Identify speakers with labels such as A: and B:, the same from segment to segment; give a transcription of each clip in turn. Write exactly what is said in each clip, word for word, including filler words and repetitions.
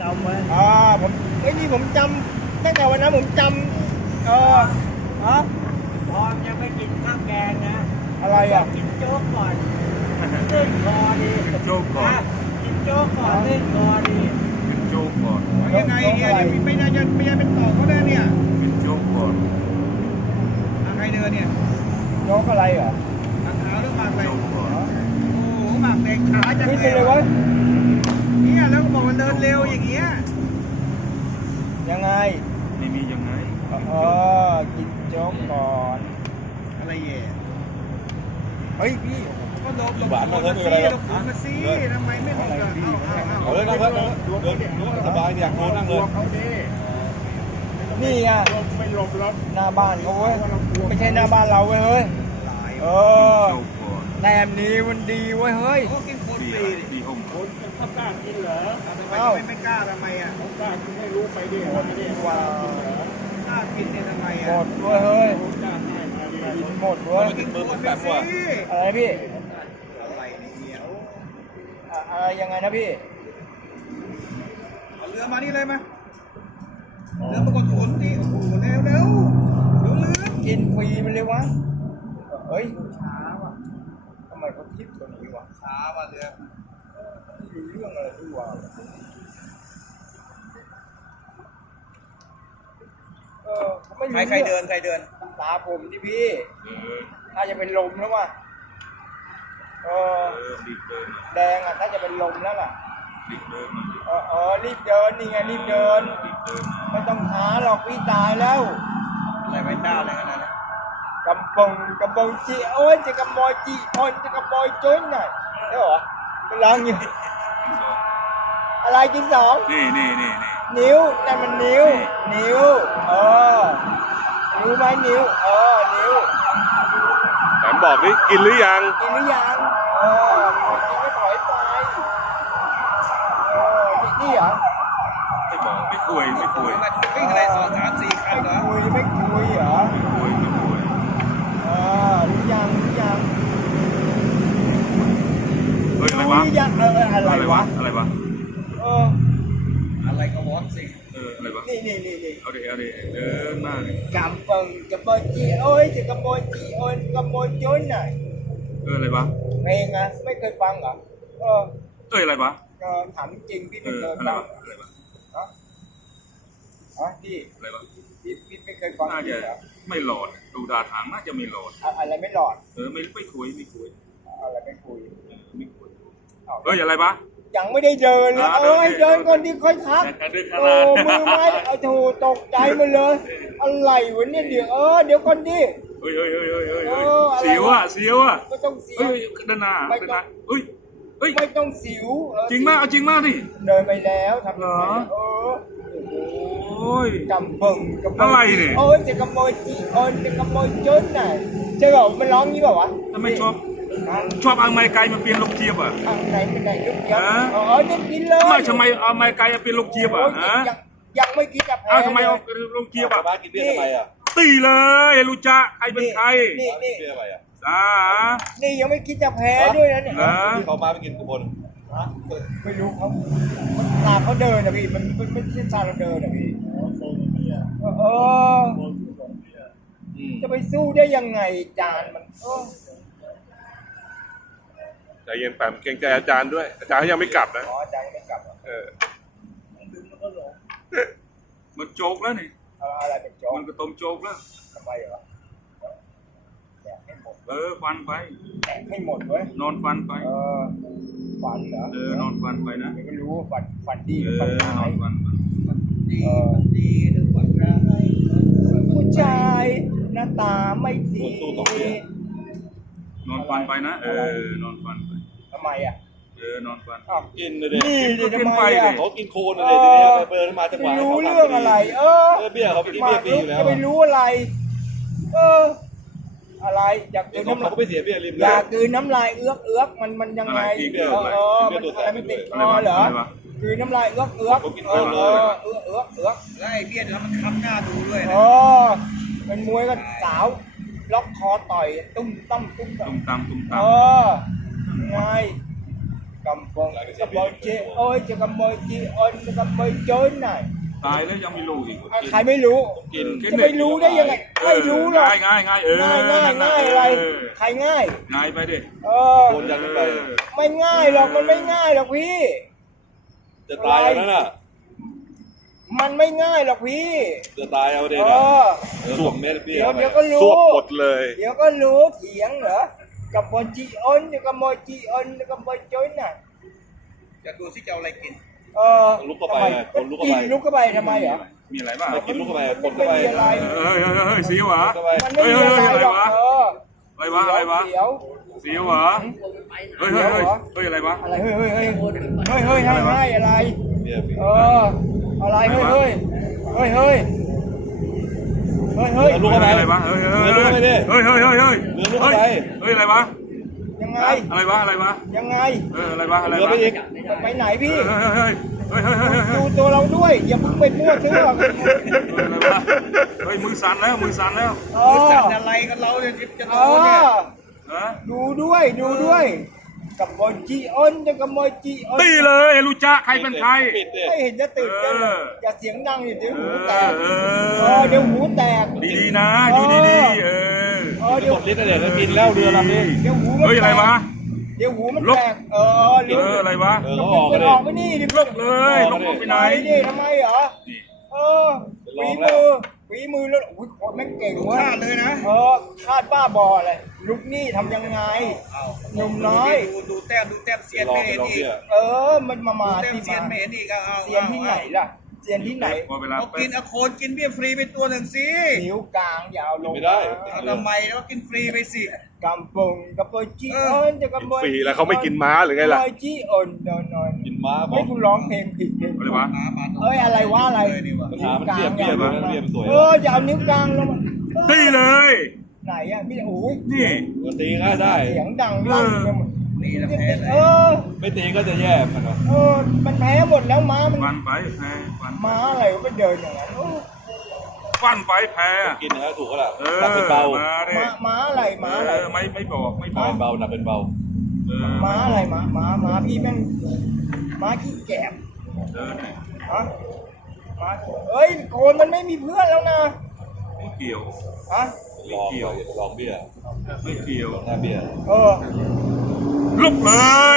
A: ำไว้
B: อ่าผมไอ้นี่ผมจำตั้งแต่วันนั้นผมจำเออฮะ
A: พอยังไม่กินข้าวแกงนะ
B: อะไรอ่ะ
A: กินโจ๊กก่อนเล่นคอดี
C: โจ๊กก่อน
A: กินโจ๊กก่อนเล่นคอดี
C: เป็นโจ๊กก่อน
B: ยังไงเนี่ยไม่น่าจะไม่น่าเป็นต่อเขาได้เนี่ย
C: เป็นโจ๊กก่อน
B: ทางใครเดินเนี่ยโจ๊กอะไรเหรอทางขาวหรือหมากแดง
C: โจ๊กก่อน
B: โอ้โหหมากแดงขาจังเลยเลยวะเนี่ยแล้วก็บอกว่าเดินเร็วอย่างเงี้ยยังไง
C: ไม่มียังไง
B: เออกินโจ๊กก่อนอะไรเย่เฮ้ยพี่ก็ลบลบมาสิลบมาสิทำไมไม่ลงล่ะเอาเอาเอา
D: เอาเลยนั่งเลยเดินเดินสบายอยากโดนนั่งเลย
B: นี่ไงไม่ลบรถหน้าบ้านเขาเว้ยไม่ใช่หน้าบ้านเราเว้ยเฮ้ยเออ
C: โจ๊กก่อน
B: แต้มนี้มันดีเว้ยเฮ้ย
C: ดีอะไรดีห้องคน
A: เขากล้ากินเหรอ
B: เอ้าไม่กล้าทำไมอ่ะ
A: เขากล้ากินไม่รู้ไปดิ
B: หมดดีกว่าก
A: ล้ากินเนี่ยทำไม
B: หม
A: อ่ะ
B: ดเว้ยเฮ้ย
A: กล้าให้มาดิ
B: กินหมดเว้ย
D: กินมือมันแบบว่า
B: อะไรพี่
A: อะไรเนี่ย
B: อะไรยังไงนะพี่
E: เอาเรือมานี่เลยไหมเรือปรากฏผลนี่โอ้โหเร็วเร็วเร็วเรือ
B: กินฟรีไปเลยวะเฮ้ยช้าว่ะทำไมเขาทิปตัวนี้วะ
E: ช้าว่ะเรือ
B: ไม่รู้เรื่องอะไรด้วยวะเออเขาไม่รู้
E: ใครใครเดินใครเดิน
B: ตาผมที่พี่
C: เออ
B: ถ้าจะเป็นลมแล้วว่ะเออ
C: เออรีบเดิน
B: แดงอ่ะถ้าจะเป็นลมแล้วล่ะ
C: รีบเดินมา
B: เออเออรีบเดินนี่ไงรีบเดิน
C: รีบเดิน
B: ไม่ต้องหาหรอกพี่ตายแล้ว
E: อะไรไม่ต้าอะไรขนาดนั้น
B: กำปงกำปงจีโอ้ยจะกำบอยจีโอ้ยจะกำบอยจ้นหน่อยเดี๋ยวเหรอมันล้างอยู่อะไรกินสอง
C: นี่นี่นี่นี่
B: นิ้วนั่นมันนิ้ว นิ้วเออนิ้วไหมนิ้วเออนิ้ว
D: แถมบอกนี่กินหรือยัง
B: กินหรือยังเออกินไม่ถอยไปเออนี่เหรอ
C: ไม่บอกไม่คุยไม่คุย
E: มาวิ่งอะไรสองสามสี่คัน
B: ไม่
E: เหรอ
B: คุยไม่คุยเหรอ
C: ไม่คุยไม่คุย
B: เออหรือยังหรือยัง
C: เฮ้ยอะไรวะ
B: หรือยังเอออะไรวะ
C: อะไรวะ
B: เออ
E: อะไรก็วอตสิ
C: เอออะไรวะ
B: นี่นี่นี่นี่
C: เอาดิเอาดิเดินมาก
B: กำปังกำปอยจีโอ้ยจะกำปอยจีโอ้ยกำปอยจ้นหน่อย
C: เอออะไรวะ
B: เพลงอ่ะไม่เคยฟังเหรอเออ
C: เอ้ยอะไรวะ
B: เออถามจริงพี่
C: เอ
B: ไม่
C: อ
B: เคย
C: อะไร
B: ฟัง
C: วะอะไรวะ
B: ฮะฮะพี่
C: อะไรวะ
B: พี่พี่ไม่เคยฟัง
C: น่า
B: จริ
C: จะ
B: งเหรอ
C: ไม่หลอดดูดาทางน่าจะไม่หลอด
B: อะอะไรไม่หลอด
C: เออไม่ไม่คุยไม่คุย
B: อะไรไม่คุย
C: เออไม่คุย
B: อ้าว
C: เฮ้ยอะไรวะ
B: ยังไม่ได้เดินเลย
C: อ่า
B: เอ้ย
C: เดิ
B: เดิ
C: น
B: น
C: เดิน
B: ก่อนที่ค่อยทัก
C: เดินข
B: โอ้
C: นาด
B: มือไม้ไอ้โถตกใจหมาเลย อะไรวะเนี่ยเดี๋ยวเออเดี๋ยวก่อนดิ
C: เฮ้ยเฮ้ยเฮ้ยเฮ้ยเฮ้ย
B: เอออะไรวะ
C: เสียวอ่ะเสียวอ่ะ
B: ไม่ต้องเสีย
C: เฮ้ยด้านหน้า
B: ไม่
C: ด้าน
B: ต้
C: ห
B: อง
C: น้าเฮ้ยเฮ้ย
B: ไม่ต้องสิวเออ
C: จริงมากเอาจริงมากดิ
B: เดินไปแล้วทำ
C: เหร
B: ยังไง
C: อ
B: เออ
C: โอ้ย
B: กำปังกำป
C: อะไรเนี่ย
B: โอ้ยจะกำปอยจีโอ้ยจะกำปอยจ้นหน่อยใช่เปล่ามันร้องงี้เปล่าวะ
C: ทำไมชอบ
B: ฮะ
C: ชอบเอาไม้ไก่มาเปลี่ยนลูกเจี๊ยบอ่ะ
B: ข้างในมันไหนลูกเจี๊ยบ
C: ฮะ
B: เออเนี่ยกินเลย
C: ทำไมทำไมเอาไม้ไก่มาเปลี่ยนลูกเจี๊ยบอ่ะ
B: โอ้ย
C: ฮะ
B: ยังยังไม่คิดจะแพ้
C: อ้าวทำไมเอา
B: เลย
C: ลูกเจี๊ยบอ่ะ
D: บ้านกินเบี้ยทำไมอ่ะ
C: ตีเลยรู้จักใครเป็นใคร
B: นี่นี่
D: เบี้ยอะไรอ่ะ
C: จ้า
B: นี่ยังไม่คิดจะแพ้ด้วยนะเนี่ย
C: เหรอ
D: ที่เขามาไปกินทุกคน
B: ฮะไม่รู้เขาตาเขาเดินนะพี่มันมันไม่ใช่ตาเราเดินนะพี่เออ
D: อืม
B: จะไปสู้ได้ยังไงจานมันเออ
D: ใจเย็นแปมเกรงใจอาจารย์ด้วย อาจารย์ยังไม่กลับนะ
B: อ๋อจานยังไม่กลับเหรอ
D: เออ
C: มันโจ๊กแล้วนี่
B: เอาอะไรเป็นโจ๊ก
C: มันก็ต้มโจ๊กแล้ว
B: ทำไมเหรอแดกให้หมด
C: เออฟันไป
B: แดกให้หมดเว้ย
C: นอนฟันไป
B: เออฝันเหรอ
C: เออนอนฟันไปนะ
B: เดี๋ยวก็รู้ว่าฝันฝันดี
C: เอ
B: กับฝัน
C: อน
B: ร้า
C: อย นฟันไป
E: ดีดีทุกคนร้าย
B: ผู้ชายหน้าตาไม่ดี
C: นอนฟันไปนะเออนอนฟันไป
B: ทำไมอ่ะ
C: เออนอนฟัน
B: อ้าว
D: กินเลยดิ
B: นี่ดิ
C: ก็
B: ทำ
C: กิน
B: ไม
C: ไป
B: อ่ะ
C: ดิ
D: เขากินโคนเลยทีนี้ไปเบิร์นมาจังห
B: ไม่
D: วะ
B: รู้เรื่องอะไร เออ
D: เออเบี้ยเขาไปกินเบี้ยฟรีอยู่แล้ว
B: จะไปรู้อะไร เออ อะไรอยาก
D: เดี๋
B: กิ
D: ยวน เขา
B: น้ำลาย
D: ก็ไปเสียเบี้ยริม
B: อ
D: เลย
B: ยากกินน้ำลายเอื้อกเอื้อกมันมันยังไง
C: อะไรอีกเรื่
B: เอ
C: อง
B: อ
C: อะไร
B: เออ
D: อีกเรื่
B: มั
D: อน งตัวแส
B: อะไร
D: บ
B: ไม่ติดค
C: อะไร
B: อ
C: วะ
B: เหรอ
C: อะไรวะ
B: คือน้ำลายเอื้อกเอื้อก
D: เขากิน
B: เอ
D: โคน
B: อ
D: เล
B: เอย อเอื้อกเอื้อกเอื้อก
E: แล้วไอ้เบี้ยเดี๋ยวมันค้ำหน้าดูด้วย
B: เอ
E: นะ
B: อเป็นมวยกันสาวล็อกคอต่อยตุ้มตั้มตุ้มตั้
C: ตุ้
B: ม
C: มตามตุ้ม
B: เอ
C: ตาม
B: อยังไง Kampung Kampung chị ơi cho Kampung chị ơi cho Kampung trốn này
C: ตายแล้วยังมีลูกอีก
B: à,ใครไม่รู้
C: กิน
B: จะไม่รู้ได้ยังไงไม่รู้หรอก
C: ง่ายง่ายง่ายเออ
B: ง่ายง่ายง่ายอะไรใครง่าย
C: ง่ายไปดิ
B: เออ
D: โดนยันขึ้นไป
B: ไม่ง่ายหรอกมันไม่ง่ายหรอกพี่
D: จะตายแล้วนั่นน่ะ
B: มันไม่ง่ายหรอกพี่
D: จะตายเอาเด็
B: เอ
D: นะ
B: อ
D: สวมเม็ดพี่
B: เดี๋ยวเดี๋ยวก็รู้
D: สวมหมดเลย
B: เดี๋ยวก็รู้เถียงเหรอกับบอลจีออนอยู่กับบอลจีออนกับบอลโจนน่ะ
E: จะดูสิจะเอาอะไรกิน
B: เออ
D: ลุกเข้าไป
B: ทำม
D: คนลุกเข้า
B: กิ
D: ไป
B: นลุกเข้าไปทำไมเหรอ
C: มีอะไรบ้าง
D: กินลูกเข้าไปค
B: มัน น
D: เข้า
B: ไม่
D: ไป
B: มีอะไร
C: เฮ้ยเฮ้ยเฮ้ยสีหวะ
D: เข้าไป
B: มันไม่มีอะไรหรอกเออ
C: อะไรวะอะไรวะ
B: เสียว
C: สีหวะเฮ้ยเฮ้ยเฮ้ยเฮ้ยอะไรวะ
B: อะไรเฮ้ยเฮ้ยเฮ้ยเฮ้ยเฮ้ยเฮ้ยให้ให้อะไร
D: เนี่ยพี่
B: เอออะไรเฮ้ยเฮ้ยเฮ้ยเฮ้ยเฮ้ยเฮ้ย
D: ลุกเข้าไป
C: อะไรวะเฮ้ยเฮ้ย
D: เรือลุกเข้าไปดิ
C: เฮ้ยเฮ้ยเฮ้ยเฮ้ย
D: เรือลุกเข้าไป
C: เฮ้ยอะไรวะ
B: ยังไง
C: อะไรวะอะไรวะ
B: ยังไง
C: เอออะไรวะอะไร
D: เรือ
C: วะ
D: ไปอีก
B: จะไปไหนพี่
C: เฮ้ยเฮ้ยเฮ้ยเฮ้ยเฮ้ยเฮ้ยเฮ้ย
B: ดูตัวเราด้วยอย่าเพิ่งไปมั่วซื้อหรอก
C: อะไรวะเฮ้ยมือสั่นแล้วมือสั่นแล้ว
B: เอ
E: มือ
B: อ
E: สั่นอะไรกันเราเนี่ยจะ
B: เอ
E: รู้เนี่ย
B: อ
C: ฮะ
B: ดูด้วยดูด้วยกับบอลจีออนจะกับบอลจีออน
C: ตีเลยรู้จักใครเป็นใคร
D: ปิดดิ
B: ไม่เห็นจะตื่นเต้นเลย
C: เออ
B: อย่าเสียงดังเดี๋ยว
C: เอ
B: หู
C: อ
B: แตก
C: เอ
B: เอ
C: อ
B: อเดี๋ยวหูแตก
C: ดีๆนะอยู่ดีๆเออ
B: เออเดี๋ยว
D: หมดฤทธิ์แล้วเดี๋ยวจะกินแล้วเรือลำนี้
B: เดี๋ยวหูมัน
C: เฮ้ยอะไรวะ
B: เดี๋ยวหูมัน
C: ลบ
B: แตกเออ
C: เอ
B: เดี๋ยว
C: ออะไรวะ
D: เออ
B: มัน
D: เขาออก
B: ไป
D: กัน
B: อ
D: ดิ
B: อกไปนี่ดิ
C: ลบเลยลบลงไปไหน
B: ดิทำไมเหรอ
C: นี่
B: เออฝีมือฝีมือแล้วอุ้ยโคตรแม่งเก่งเว้ย
E: ฆ่าเลยนะ
B: เออคาดบ้าบออะไรลูกนี่ทำยังไง
E: เอา
B: หนุ่มน้อย
E: ดูดูแต้มดูแต้มเซียน
D: ลอง
E: ไม่
D: ไป
E: เห็น
D: ลอง
E: อีก
D: เบี้ย
B: เออมันมามา
E: แต้ม
B: ที่
E: เซียน
B: มา
E: ไม่เห็นอีกเอาเอา
B: เซียนที่ไหนล่ะเซียนที่ไหน
C: พอเวลา
E: เอากินเอาโคนกินเบี้ยฟรีไปตัวหนึ่งสิ
B: นิ้วกลางยาวลง
D: ไม่ได้
E: เอาทำไมแล้วกินฟรีไปสิ
B: กำปงกำปงจีออนจะกำปง
D: ฟรีแล้วเขาไม่กินม้าหรือไงล่ะ
B: กำปงจีออนนอนนอน
D: กินม้าบอ
B: ไม่
D: ก
B: กูร้องเพลงผิดเพลง
C: อะไรวะ
E: มามา
B: เอ้ยอะไรวะอะไร
E: เลยดีกว่า
D: ปัญหามันเสียบเบี้ยเลยเบี้ยมันสวย
B: เออจะเอานิ้วกลางลงมา
C: ตีเลย
B: ไหนอ่ะพี่โอ้ย
C: นี่
D: ก็ตีก็ได้
B: เสียงดังลั่นไปหมด
E: นี่นะแพ้เล
B: เอย อ
D: ไม่ตีก็จะแย่มันวะ
B: เออมันแพ้หมดแล้วม้ามัน
C: ฟันไปแพ้ฟัน
B: ม้าอะไรก็ไปเดินอย่างนั้นโอ้
C: ฟันไปแพ้
D: กินนะถูกก็ล่ะ
C: เออ
D: หนักเป็นเบา
C: มาดิ
B: ม้าม้าอะไรม้าอะไร
C: เออไม่ไม่บอกไม่
D: ห
C: บ
D: นั
C: อก ก
D: เป็นเบาหนักเป็นเบา
C: เออ
B: ม้าอะไรม้าม้าม้าพี่แม่งม้าขี้แกบ
C: เออเนี่ย
B: ฮะม้าเอ้ยโคนมันไม่มีเพื่อนแล้วนะ
C: ไม่เกี่ยว
B: ฮะ
D: ลองเลยลองเบี้ย
C: ไม่เกี่ยว
D: หน้าเบี้ย
B: เออ
C: ลุกเลย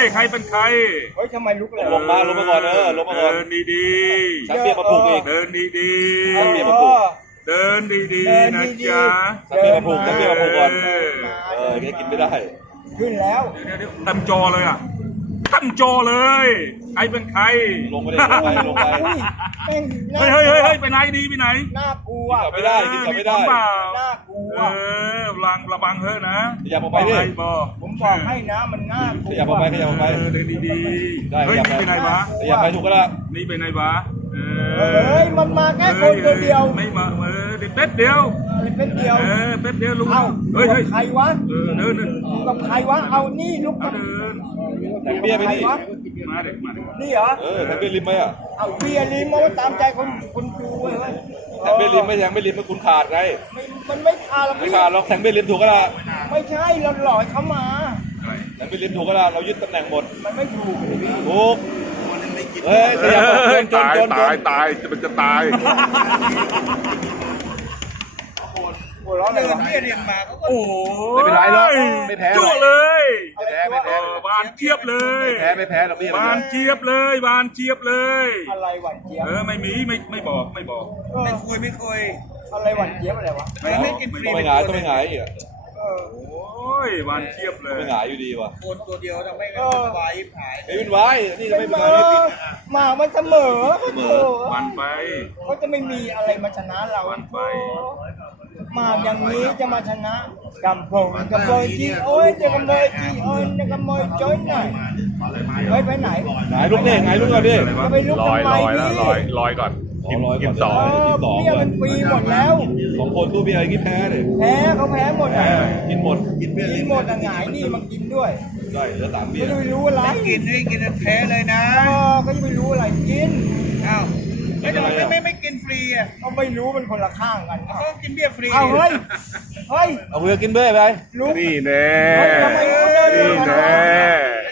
C: ใครเป็นใคร
B: เฮ้ยทำไมลุกเลย
D: ลงมาลงมาก่อนเออลงมาก่อน
C: เดินดี
D: ชักเบี้ยมาผูกอีก
C: ๆเดินดี
D: ชักเบี้ยมาผูก
C: ๆเดินดีๆนะจ๊ะ
D: ชักเบี้ยมาผูกชักเบี้ยมาผูกก่อน
C: เออ
D: เออแกกินไม่ได้
B: ขึ้นแล้ว
C: เดี๋ยวเดี๋ยวเต็มจอเลยอ่ะเต็มจอเลย ใครเป็นใคร
D: ลงไปเลยลงไปลงไป
B: อุ้ยแม่งน่า
C: เฮ้ยเฮ้ยเฮ้ยเฮ้ยไปไหนดีไปไหน
B: น่ากลัว
D: กินไม่ได้กินไม่ได้
C: เปล่า
B: น่ากลัว
C: เออระวังระวังเถอะนะ
D: ขยับออกไปดิ
C: บอก
B: ผมบอกให้นะมันน่ากลัว
D: ขยับออกไปขยับออกไป
C: เออเดินดี
D: ได้
C: ๆเฮ้ย
D: ขยับ
C: นี่ไปไหนวะ
D: ขยับไปถูกก็แล้ว
C: นี่ไปไหนวะเอ
B: เฮ้ยมันมาแค่คนตัวเดียว
C: ไม่มาเออเดี๋ยวแป๊บเดียว
B: อะไรเป็นเดียว
C: เออแป๊บเดียวลุง
B: เอ้า
C: เฮ้ย
B: กั
C: เฮ้ย
B: บใครวะ
C: เออเดินเดิน
B: อยู่กับใครวะเอานี่ลุก
C: เอา
B: กับ
C: เดิน
D: แต่เบี้ยไป
B: ใคร
D: ดิ
B: วะ
C: มาเด็กมาเด็ก
B: นี่เหรอ
D: เออแทงเบี้ยริมไหมอ่ะ
B: เอาเบียร์ลิมมาไว้ตามใจคนคนดูเว้ยเว้ย
D: แทงเบี้ยริมไม่แทงเบี้ยริมมันคุณขาดไง
B: ไม่มันไม่พาเรา
D: ไม่ขาดหรอกแทงเบี้ยริมถูกก็แล้ว
B: ไม่ใช่เราหลอกเขามา
C: อะไร
D: แทงเบี้ยริมถูกก็แล้วเรายึดตำแหน่งหมด
B: มันไม่ถูกเลยพี่
D: ถูกเฮ้ยขยับออกจนจนตายจนจตายนตายจะมันจะตาย
B: หัวเราะอะไร
E: เดิน
B: วะ
E: เบี้ยเรียนมาเขาก็
C: โอ้
D: ไม่เป็นไรหรอกไม่แพ้หร
C: จั่ว
D: อก
C: เลย
D: ไม่แพ้ไม่
C: เอ
D: แพ้
C: อบานเจี๊ยบเลย
D: ไม่แพ้ไม่แพ้หรอกพี่
C: บานเจี๊ยบเลยบานเจี๊ยบเลย
B: อะไรหวานเจี๊ยบ
C: เออไม่มีไม่ไม่บอกไม่บอก
B: เออ
E: ไม่คุยไม่คุย
B: อะไรหวานเจี๊ยบอะไรวะ
E: ไม่ไม่กินฟรี
D: ต้อง
E: ไป
D: ไปหงาย
E: ตัว
D: ต้อง
E: ห
D: ไป
E: นึ่ง
D: หงายอีกอะ
B: เออ
C: โอ้ยบานเจี๊ยบเล
D: ต้อง
C: ย
D: ไปหงายอยู่ดีว่ะ
E: โคนตัวเดียวทำให้กันสบายยิบหาย
D: ไม่เป็นไรนี่จะ
B: เป็
D: ไม่
B: น
D: เป็น
B: เม
D: ไร
B: อ
D: ไม่ผิด
B: หมามันเสมอ
D: เสมอ
B: โถ่
C: วันไป
B: เขาจะไม่มีอะไรมาชนะเรา
C: วันไป
B: หมาอย่างนี้จะมาชนะกำพงกำโบยจีโอ้ยจะกำโบยจีโอ้ยจะกำโบยจ้อยหน่อยเฮ้ยไปไหน
D: หงายลุกดิหงายลุกก่อนดิ
C: อะไรวะ
B: จะไปลุก
D: ลอย
B: ทำไม
D: ลอยแล้ว
B: พี่
D: ลอยลอยก่อนกินกินสอง
B: เออ
D: กินสอง
B: เบี้ยมันฟรีหมดแล้ว
D: สองคนตู้เบียร์อย่างงี้แพ้เลย
B: แพ้เขาแพ้หมดอ่ะ
D: กินหมด
B: กินหมดอ่ะหงายนี่มากินด้วย
D: ได้เหลือสามเบีย
B: ไม่
D: ร์
B: ได้รู้อะไร
E: ไม่กินไม่กินแพ้เลยนะ
B: เออก็ยังไม่รู้อะไรกิน
E: อ้าวไม่ทำไมไม่ไม่ไม่กินฟรีอ่ะ
B: ก็ไม่รู้มันคนละข้างกัน
E: เขากินเบี้ยฟรี
B: เอาเฮ้ยเฮ้ย
D: เอาเบียร์กินเบ้ไป
B: ลุก
D: นี่แน่
B: เฮ้ยทำไมเขาเดิน
D: นี่
B: เร็วขนาด
D: แน่
B: นั้น
E: เขา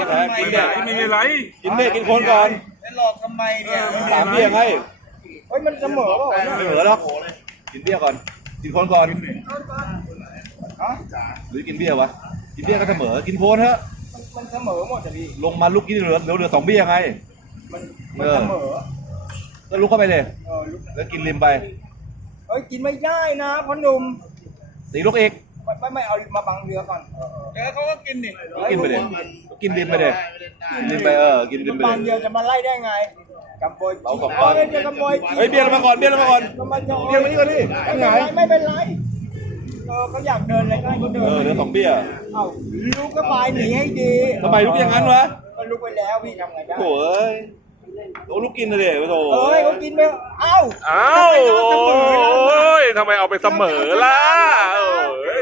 B: แพ้
C: ไม่
B: กิน
C: เป็น
B: เนี่ย
C: ไรไม่เป็นไร
B: กินเนี่ยกินคนก่อน
E: ไอ้หลอกทำไมเนี่ย
B: สามเบี้ยให้
E: เฮ้ยมันเสมอเปล่าวะ
B: ไม่เหลือหรอกกินเบี้ยก่อน กินคนก่อน
E: ฮะ
B: หรือกินเบี้ยวะ กินเบี้ยก็เสมอ กินโคนเถอะ
E: มันมันเสมอหมดอ่ะพี่
B: ลงมาลุกกินเหลือเหลือเหลือสองเบี้ยไง
E: มันมันเสมอ
B: ก็ลุกเข้าไปเลย
E: เออลูก
B: แล้วกินริมไป
E: เฮ้ยกินไม่ได้นะพ่อหนุ่ม
B: ตีลูกเอก
E: ไม่ไม่ไม่เอามาบังเรือก่อนเดี๋ยวเขาก็กินดิ
B: ก็กินไปเลยก็กินริมไปเลยกินริมไปเออ กินริมไป
E: บั
B: เล
E: ง
B: ย
E: เรือจะมาไล่ได้ไงกำโบย
B: เอาสองก้อน
E: เฮ้ยจะกำโบย
B: เฮ้ยเบี้ยลงมาก่อน เบี้ยลงมาก่อน
E: มาจอ
B: เบี้ยมานี่ก่อนดิ
E: ไม่
B: ไง
E: เป็นไรไม่เป็นไรเออเขาอยากเดินอะไรก็ให้เขาเดิ
B: เอน อเหลือสองเบี้ย
E: เอ้าลูกก็บายหนีให้ดี
B: ทำไมลุกอย่างนั้นวะ
E: ก็ลุกไปแล้วพี่ทำไงได้
B: โถ่เอ้ยโอ้ลุกกินเลยโถ่
E: เอ้ยเขากินไปเอ้า
C: อ้าวโอ้ยทำไมเอาไปเสมอล่ะ